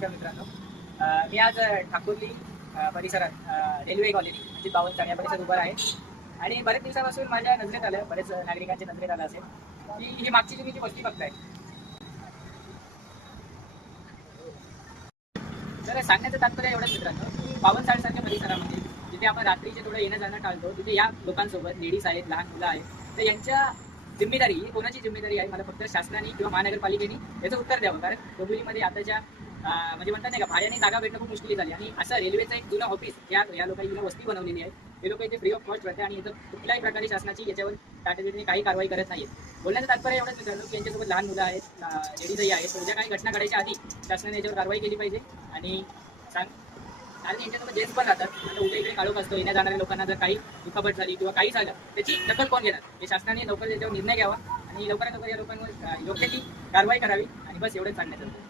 नमस्कार मित्रांनो. मी आज ठाकुर्ली परिसरात रेल्वे कॉलनी म्हणजे बावनचाळ या परिसरात उभा आहे आणि बरेच दिवसापासून माझ्या नजरेत आलं, बरेच नागरिकांच्या नजरेत आलं असेल की ही मागची तुम्ही जी वस्ती बघताय. तर सांगण्याचं तात्पर्य एवढंच मित्रांनो की बावनचाळ सारख्या परिसरामध्ये जिथे आपण रात्रीचे थोडं येणं जाणं टाळतो, तिथे या लोकांसोबत लेडीज आहेत, लहान मुलं आहेत, तर यांच्या जिम्मेदारी ही कोणाची जिम्मेदारी आहे, मला फक्त शासनाने किंवा महानगरपालिकेने याचं उत्तर द्यावं. कारण डोंबिवलीमध्ये आताच्या म्हणजे म्हणतात नाही का, भाड्याने जागा भेटणं खूप मुश्किल झाली आणि असं रेल्वेचं एक जुनं ऑफिस या लोकांनी वस्ती बनवलेली आहे. हे लोक इथे फ्री ऑफ कॉस्ट राहते आणि इथं कुठल्याही प्रकारे शासनाची याच्यावर टाटाबिटीने काही कारवाई करत नाहीये. बोलण्याचं तात्पर्य एवढंच मित्रांनो की यांच्यासोबत लहान मुलं आहेत, लेडीजही आहेत, तर उद्या काही घटना घडायच्या आधी शासनाने याच्यावर कारवाई केली पाहिजे. आणि सांग आणि यांच्यासोबत जेंट्स पण राहतात. आता उद्या इकडे काळोख असतो, येण्या जाणाऱ्या लोकांना जर काही दुखापत झाली किंवा काही झालं त्याची दखल कोण घेणार, हे शासनाने लवकर याच्यावर निर्णय घ्यावा आणि लवकरात लवकर या लोकांवर योग्य ती कारवाई करावी. आणि बस एवढंच सांगण्याचं.